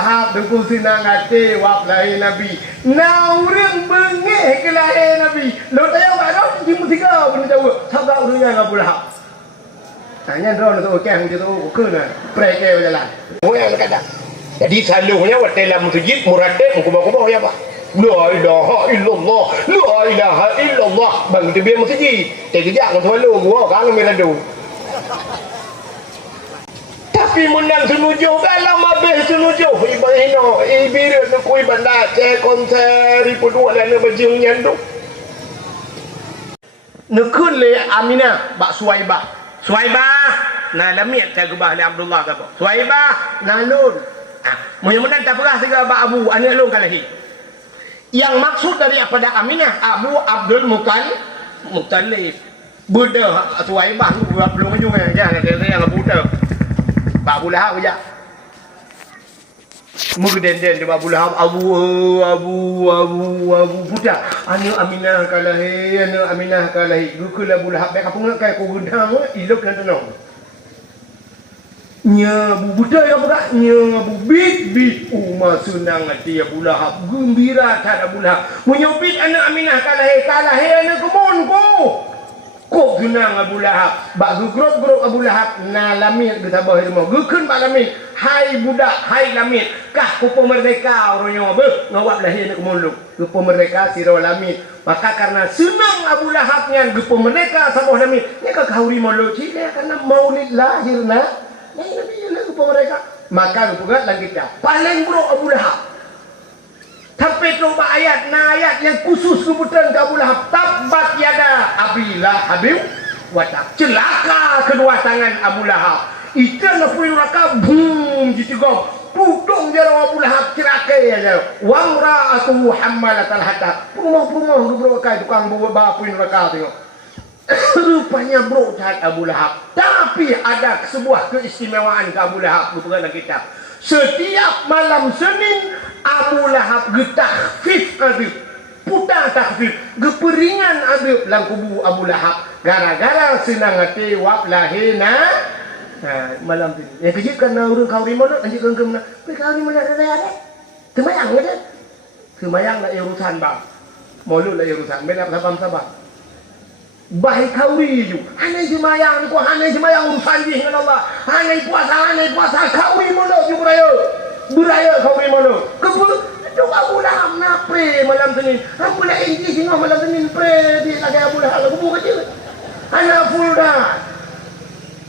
Lahab dengku senang hati wap lahir Nabi. Naurang bengih ke lahir Nabi. Lo tayang tak tahu cuma tiga benda jauh. Sabda urunya Abu Lahab. Tanya drone tu okey macam tu ke na. Prek ke jalan. Moyang kata. Jadi selalunya waktu dalam masjid muratib kubah-kubah ya Pak. La ilaha illallah. La ilaha illallah. Bang tu biar masjid. Kejap kau selalu gua kalau meradu. Tapi menang senujuh kalau mabih senujuh ibahino ibira tu kui bandar cek konser ipu dua dan berjungnya tu nekun le Aminah bak Suwaibah nah lamit saya gebah le Abdullah kata Suwaibah nalun menang tak perah segala bak Abu anak lun kalahi yang maksud daripada Aminah Abu Abdul Muttalib budak Suwaibah tu belum ujung jangan ada yang budak Pak Abu Lahab aja. Mugden-den di Abu Lahab Abu budak. Anu Aminah kalahi, anu Aminah kalahi. Gukul Abu Lahab baik kapung kai ku gendang ilok dan tenang. Nya budak ya budak, nya bu bit senang hati Abu Lahab. Gembira tak Abu Lahab. Menyopit anu Aminah kalahi anu kemun ku. Kok genang Abu Lahab bak grup Abu Lahab na lamit getabah rumah gekeun bak lamit hai budak hai lamit kah kupo merdeka orangnya beh ngawap lahir nak muluk kupo merdeka sira lamit maka karena senang Abu Lahab ngan kupo merdeka sabah lamit nya ka kauri molo cile karena maulid lahirna nabi na kupo merdeka maka bukan lagi dah paling bro Abu Lahab sampai coba ayat yang khusus kebutuhan ke Abu Lahab tabat yada Abi Lahabin watak celaka kedua tangan Abu Lahab itu nafui neraka boom ditigong pudung jara Abu Lahab celaka aja wamra'atuhu hammalatal hatab pumah kai tukang bawa pui neraka tengok rupanya bro jahat Abu Lahab tapi ada sebuah keistimewaan ke Abu Lahab bukan kita setiap malam Senin Abu Lahab getahfif adib putar tahfif geperingan adib lang kubu Abu Lahab gara-gara senang hati wap lahina malam tu yang kejut kan urut kauri mana anjik gengkem na kauri mana ada semayang aja semayang lah urusan bang mulut lah urusan benar sabar baik kauri ju hanai semayang ku hanai semayang urusan di dengan Allah hanai puasa kauri mana ju beraya kauri mana kebu tu Abu Lahab nak pray malam Senin Abu Lahab ini singgah malam Senin pray dia lagi Abu Lahab kebu kecil hana full dah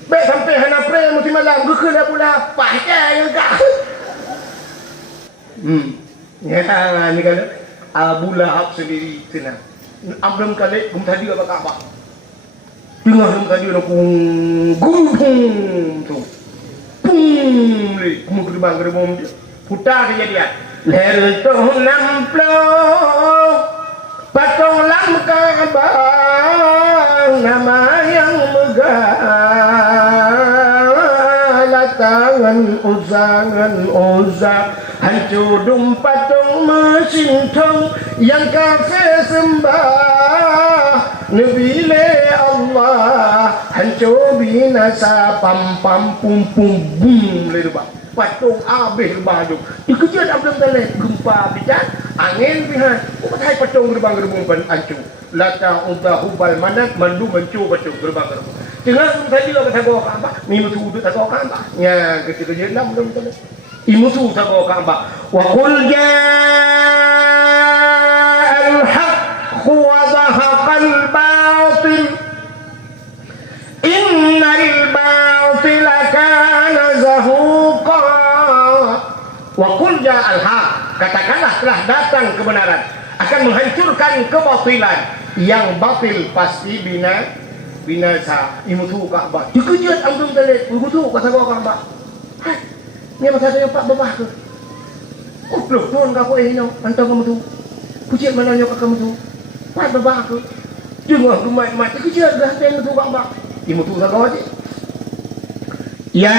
baik sampai hana pray mesti malam gekul Abu Lahab pakai juga ya ni kan Abu Lahab sendiri senang Abram kali gum tadi apa Kaabah. Dengar gum tadi nak gum tu. Pum le gum gerbang dia. Putar dia. Leher tu namplo patung lam Kaabah nama yang megah tangan uzang hancur patung mesin tong yang kafe sembah Nabi Allah hancur binasa pam pum bum le patung habis baju dikejut abang tele gempa bijan angin bihan utai patung gerbang pan hancur lata udah hubal manat mandu mencur patung gerbang tengah tadi lo kata gua apa mimi tu udah tak gua apa ya ketika je enam belum tele imusu tak gua apa wa qul ja'al haqq wa zahaqal batil innal batila kana zahuqa wa qul ja'al haqq katakanlah telah datang kebenaran akan menghancurkan kebatilan yang batil pasti binasa imutu Ka'bah dikejut amdum tele imutu kata gua Ka'bah hai ni masa saya pak babah ke loh tuan kamu ini antau kamu tu pujian mana nyo kamu tu pak babah ke dengar rumah mati dikejut dah tengok tu Ka'bah imutu kata gua je ya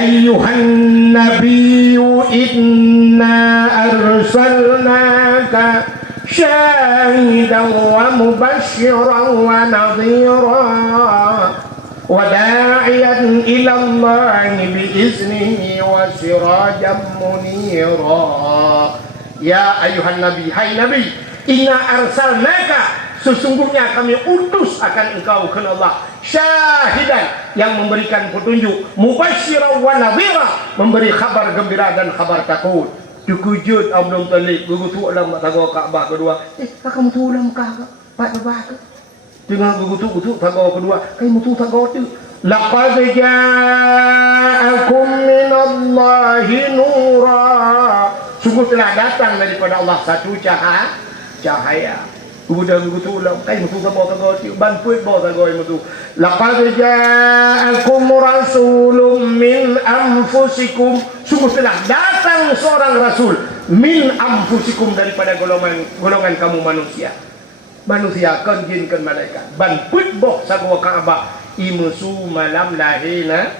ayyuhan nabiyyu inna arsalnaka شاهدا ومبشرا ونظيرا وداعيا da'iyan ila Allah biiznihi wa sirajan munira. Ya ayuhan nabi, hai nabi, inna arsalnaka, sesungguhnya kami utus akan engkau ke Allah, syahidan, yang memberikan petunjuk, mubasyiran wa nadhira, memberi khabar gembira dan khabar takut. Tukujud Abdul Talib gugutu dalam tago Kaabah kedua. Kamu tu dalam Kaabah Pak Babah ke? Tengah gugutu tago kedua. Kamu tu tago tu. Laqad ja'akum minallahi nura. Sungguh telah datang daripada Allah satu cahaya. Kemudian begitu ulang kai mutu sabo tago ti ban puit bo tago mutu. Laqad ja'akum rasulun min anfusikum. Sungguh telah datang seorang rasul min anfusikum, daripada golongan kamu manusia. Manusia kan jin kan malaikat. Ban puit bo sago Kaabah imusu malam lahina.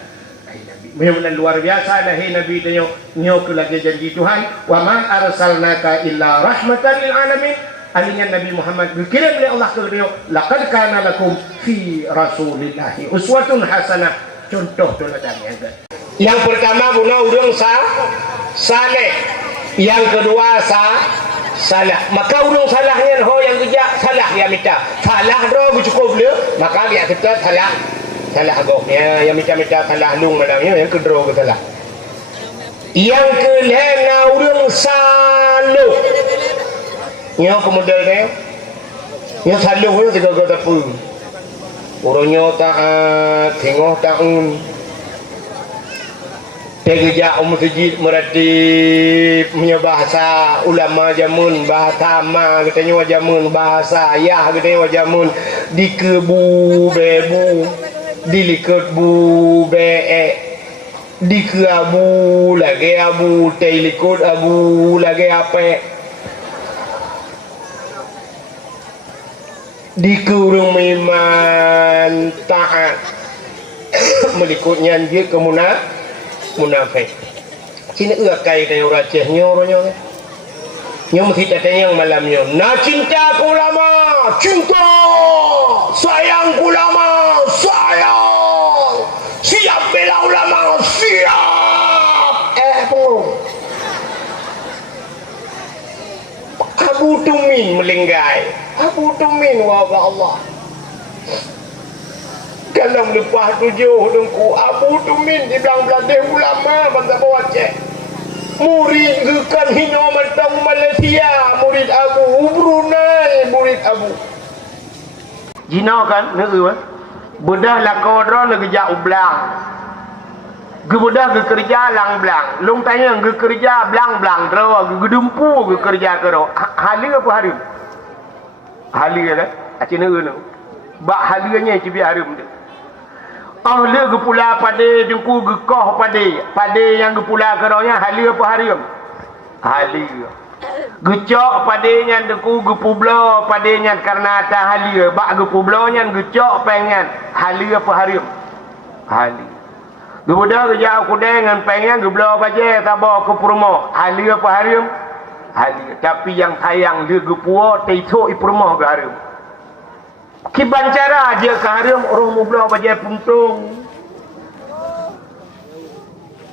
Memang luar biasa lahir Nabi dia nyok lagi janji Tuhan, wa ma arsalnaka illa rahmatan lil alamin. Alinya Nabi Muhammad dikirim oleh Allah ke beliau, laqad kana lakum fi rasulillahi uswatun hasanah, contoh teladan yang baik. Yang pertama guna urang saleh, yang kedua salah. Maka urang salahnya ho yang kerja salah dia minta. Salah ro cukup dia, maka dia kata salah agaknya yang minta salah lung malangnya yang kedua ke salah. Yang kelena urang saluh. Nyo kemudian ni, nyo saluh ni tiga kata pun. Orangnya taat, tengok taun. Tegja masjid meratib punya bahasa ulama jamun, bahasa ma katanya jamun, bahasa ayah katanya jamun, dikebu bebu, diliket bu be, dikeabu lagi abu, telikut abu lagi apa? Dikurung iman taat melikutnya dia ke munafik. Sini kai tanya raceh nyornya mesti tanya yang malamnya na cinta ku lama cinta, sayang ku lama sayang, siap bela ulama siap. Pengurung Abu Tumin melinggai, Abu Tumin wabah Allah. Dalam lepas 7 dengku Abu Tumin di belakang ulama bangsa bawah cek. Murid gekan hino matang Malaysia, murid Abu Brunei, murid Abu. Jina kan negeri bedah la kodron kerja ublang. Gebedah ke kerja lang blang. Long tanya ke kerja blang draw gedempu ke kerja kero. Hali apa hari? Hali kan? Acina ngono. Bak halinya cibi harum tu. Le ke pula pada dengku gekoh pada yang ke pula keronya hali apa harum? Hali. Gecok padanya dengku gepublo padanya karena atas hali. Bak gepublonya gecok pengen hali apa harum? Hali. Kemudian kerja aku dengan pengen geblau baje tabak ke purmo. Hali apa harum? Hali. Tapi yang sayang dia gepuo teisok i purmo ke harum. Kiban cara dia ke harum orang mublau baje puntung.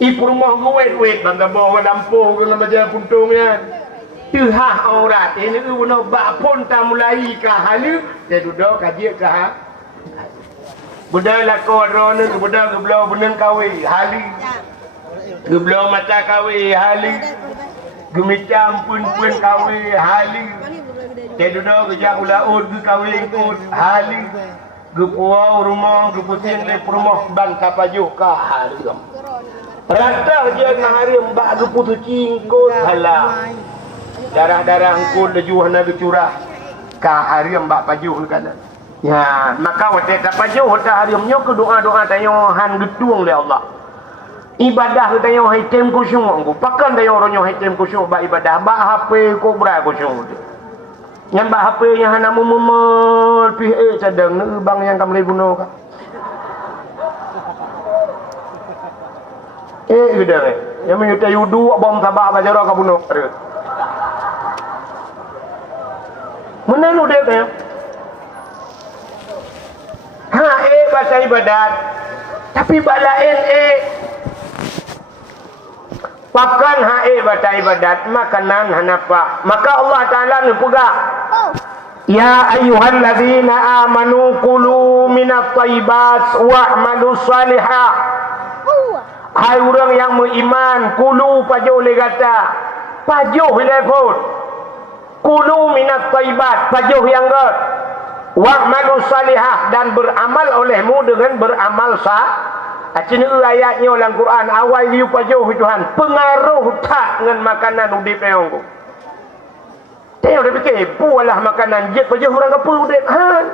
I purmo wet bangga bawa lampu ke baje puntungnya. Tuhah aurat ini guna bak pun tak mulai ke halu dia duduk kaji ke ha. Budak lakon rona budak geblau beneng kawi hali. Geblau mata kawi hali. Gemicam pun kawi hali. Tedudo kerja ulaud ke kawi ikut hali. Gepuau rumah geputin le rumah ban kapajuk ka hali. Rata je ke hari mbak geputu cingkut halah. Darah-darah engkau dejuh na gecurah. Ka hari mbak pajuh kan. Ya, maka waktu dapat jauh dah hariumnya ke doa-doa tanya han gedung oleh Allah. Ibadah tanya hitam kusyuk aku. Pakan tanya orangnya hitam kusyuk ba ibadah ba HP ko bra kusyuk. Yang ba HP yang hana memel pi cadang ne bang yang kamu guna ka. Gede. Yang menyuta yudu bom sabak ba jaro ka bunuh. Menelu dia tanya. Bahasa ibadat Tapi balain pakan bata ibadat makanan hanapa. Maka Allah Taala nupuga. Ya ayyuhalladzina amanu kulu minat thayyibat wa'malu salihah. Hai orang yang beriman, kulu pajuh legata. Pajuh telepon. Kulu minat thayyibat, pajuh yang god. Wa'malu salihah, dan beramal olehmu dengan beramal sah. Acini ayatnya dalam Quran awal liu pajuh Tuhan pengaruh tak dengan makanan udip neongku. Tengok dia fikir pualah makanan jet pajuh orang apa udip han.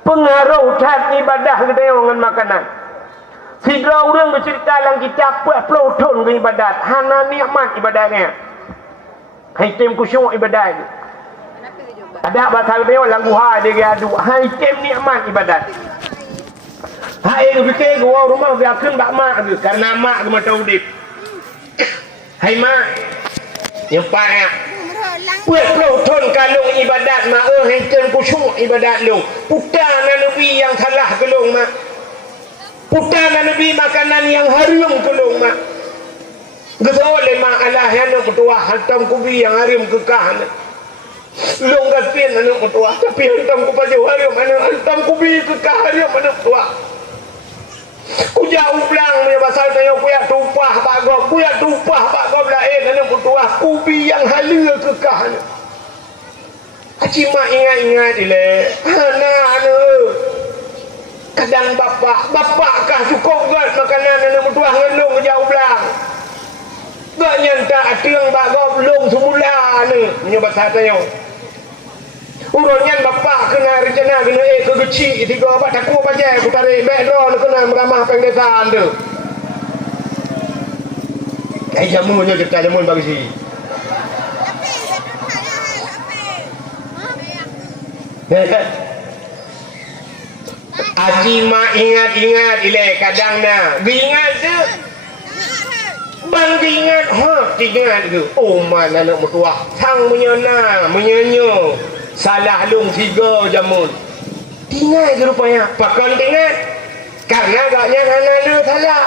Pengaruh tak ibadah ke dengan makanan. Sidra orang bercerita dalam kitab 40 tahun ke ibadat. Hana nikmat ibadahnya. Haitim kusyuk ibadah itu. Ada bahasa dia dalam guha dia adu. Haitim nikmat ibadat. Hai fikir gua rumah biarkan bak mak tu karena mak cuma tahu dip. Hai mak. Yang payah. Puak ton kalung ibadat mak hengken kusyuk ibadat lu. Putan nabi yang salah kelung mak. Putan nabi makanan yang harum kelung mak. Gesole mak Allah yang nak ketua hantam kubi yang harum kekah. Long gaspin anak ketua tapi hantam ku pajau harum anak hantam kubi kekah harum anak ketua. Ku jauh belang punya pasal tanya ku ya tupah pak gob, ku ya tupah pak gob lain anak ketua kubi yang halal kekah. Haji mak ingat-ingat ile. Ana kadang bapak kah cukup god makanan anak ketua ngelung jauh belang. Gak nyanta tiang pak gob long semula ni punya pasal tanya. Urunnya bapak kena rencana kena ke kecil tiga obat aku pajai aku tarik background kena meramah pengdesan tu. Jamunya kita jamun bagi si. Aji mak ingat-ingat ile kadang na. Ingat tu. Bang ingat ingat tu. Oh mana nak mertua. Sang menyana, menyenyo. Salah lung 3 jamun. Tinggal je rupanya. Pakan tinggal. Karena agaknya anak dia salah.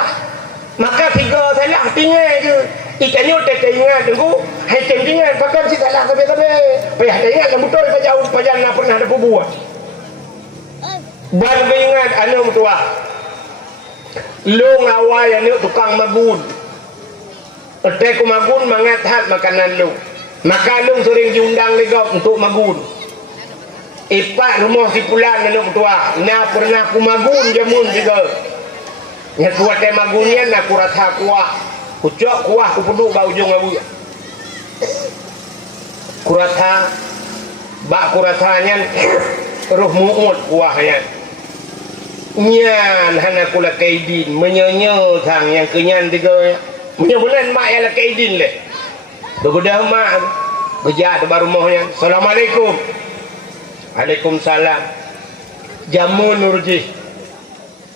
Maka 3 salah tinggal je. Ikannya tak ingat tunggu. Hai tinggal pakan si salah sampai-sampai. Payah tak ingat betul tak jauh pajan nak pernah ada buat. Ban ingat anak tua. Lung awal yang tukang magun. Petai ku magun mangat makanan lung. Maka lung sering diundang legok untuk magun. Ipak rumah si pulan anak tua. Nak pernah ku magun jamun juga. Yang kuat magunnya nak ku rasa kuah. Ku cok kuah ku peduk bau ujung abu. Ku rasa bak ku rasanya roh muut kuahnya. Nyan hana kula kaidin menyenyo thang yang kenyan tiga. Menyebulan mak yang kaidin le. Berbeda mak berjat depan rumahnya. Assalamualaikum. Waalaikumsalam. Jamun Nurji.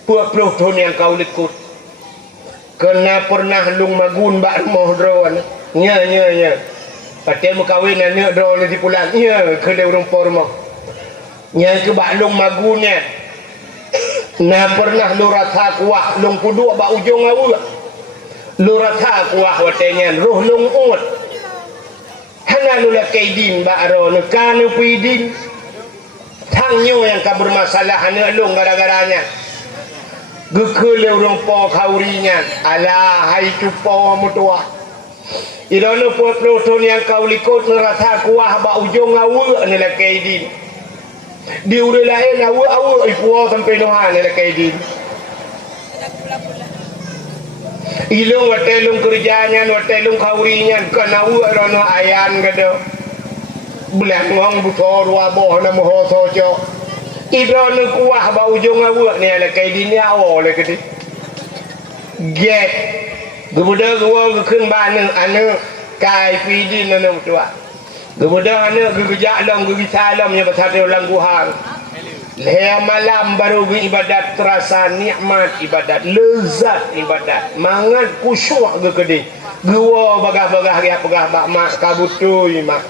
20 tahun yang kau likut. Kena pernah lung magun bak rumah drawan. Nya. Pakai mukawin anak drawan di pulang. Nya ke dia rumah rumah. Nya ke bak lung magunnya. Nah pernah lu rasa kuah lung puduk bak ujung awak. Lu rasa kuah watenya roh lung ut. Hana lu la kaidin bak ro kan pidin. Tangnyo yang ka bermasalah anak lung gara-garanya. Gekele urang po kaurinya. Alah hai cupo mutua. Idono potron yang kau likut ngerasa kuah bak ujung awak ni la kaidin. Di ure lain awak ipuo sampai nohan ni la kaidin. Ilung watelung kerjanya watelung kaurinya kana awak rono ayan gado. Belah ngong butor waboh na moho sojo. Idron kuah bau ujung awak ni ala kaidin ya awak le kedi. Get. Gemudah gua keun bana anu kai pidin anu tua. Gemudah anu gegejak long gegisalam nya pasal ulang guhang. Leha malam baru ibadat terasa nikmat ibadat, lezat ibadat. Mangat kusyuk ge kedi. Gua bagah-bagah dia pegah bak mak kabutui mak.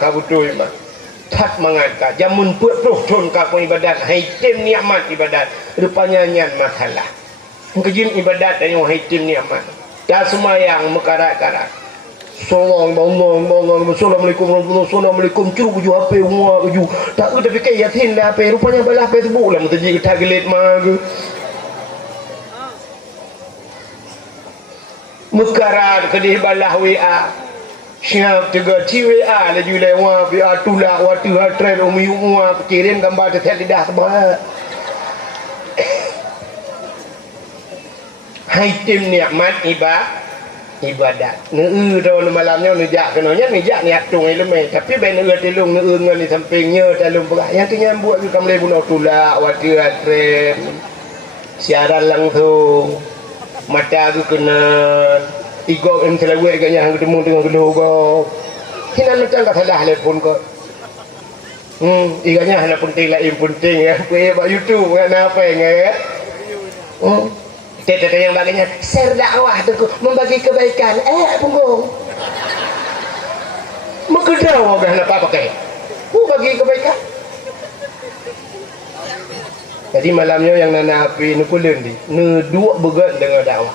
Tak mengangkat jamun 40 tahun kau ibadat haitim nikmat ibadat rupanya nyan masalah kejin ibadat yang haitim ni amat dah semayang mekarat-karat Solong bang Assalamualaikum warahmatullahi Assalamualaikum curu baju HP rumah baju tak ada fikir yatin dah HP rupanya balah Facebook lah mesti kita gelit mah mekarat kedih balah WA siap juga WA laju lewat WA tulak waktu hatren umi umua kirim gambar tetek lidah sebab haitim nikmat ibadat dalam malamnya nejak kenanya nejak ni atung ilmu tapi ben tilung ngan di sampingnya dalam berat yang tu nyambut tu kamle bunuh tulak waktu hatren siaran langsung mata tu kena igok em selawek agaknya hang ketemu dengan geluh kau hinan macam tak salah telefon kau igaknya hanya penting lah yang penting ya buat YouTube kan apa ya Teta yang baginya share dakwah tu membagi kebaikan punggung mengkedau orang apa pakai bagi kebaikan jadi malamnya yang nana api nukulen di dua begat dengan dakwah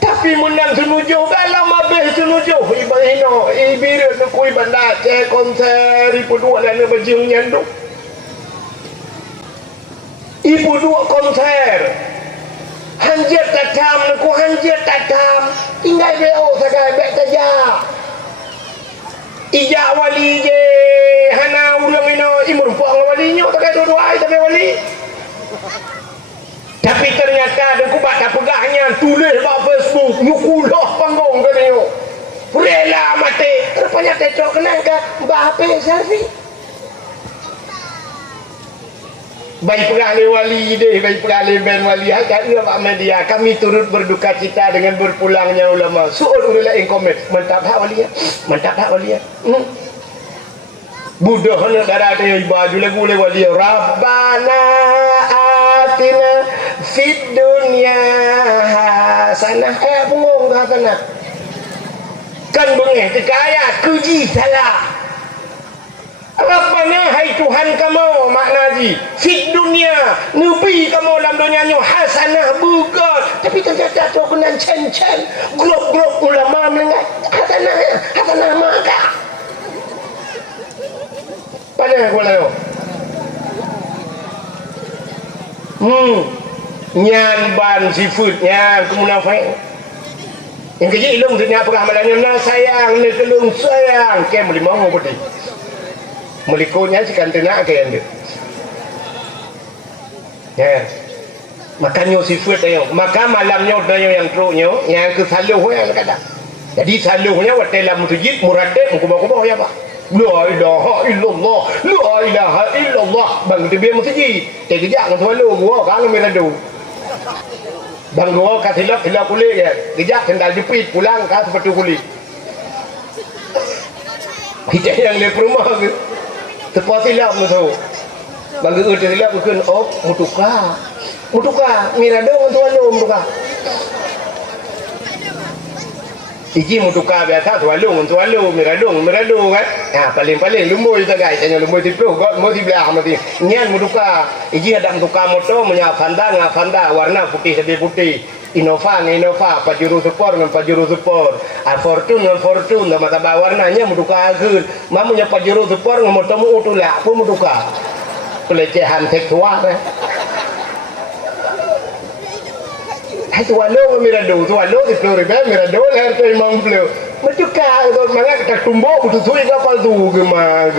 tapi menang senuju dalam habis senuju ibahino ibirit nukui bandar konser ibu dua dan bajing nyanduk ibu dua konser hanjir tatam aku hanjir tatam tinggal beo sagai bek saja ijak wali je hana ulang ino imur puang walinya sagai dua-dua ai tapi wali tapi ternyata ada kubat tak pegahnya tulis bak Facebook nyukulah panggung ke dia rela mati rupanya tecok kenal ke bahape selfie baik pengalih wali deh, baik pengalih ben wali agak Pak media kami turut berduka cita dengan berpulangnya ulama suul ulah in komen mantap hak wali ya mantap hak wali ya budah nak darah dia baju lagu oleh wali Rabbana atina fid dunya hasanah punggung hasanah kan bengeh ayat kuji salah Rabbana hai Tuhan kamu makna ji fit dunia nubi kamu dalam dunianya hasanah bukan tapi ternyata tu kena cen-cen grup-grup ulama melengah hasanah maka pada aku lalu nyan ban seafood nyan kemunafik yang kecil ilung dunia peramalannya na sayang ni kelung sayang kem lima mau putih mulikonya si kantena ke anda ya makannya seafood ayo maka malamnya udah yang truknya yang ke saluh yang kadang jadi saluhnya watelam masjid muradet kubah-kubah ya pak la ilaha illallah bang tu biar masjid kejak dengan saluh gua kalau meradu bang gua kasilap hilap kulit ya kejak sendal jepit pulang ke seperti kulit kita yang di rumah ke tepat silap tu bagi udah silap mungkin mutuka miradong tuan lu mutuka iji mutuka biasa tuan lu miradong kan paling lumur kita guys hanya lumur tipu god mau dibelah mati nyan mutuka iji ada mutuka moto punya fanda warna putih sedih putih Innova Pajero Sport dengan Pajero Sport Fortune dengan Fortune dan mata warnanya muduka agun mamunya Pajero Sport dengan motor utula pun muduka pelecehan seksual hai tuan lo mirado di Florida mirado lahir tu imam beliau muduka kalau mana kita tumbuk butuh kapal tu gemar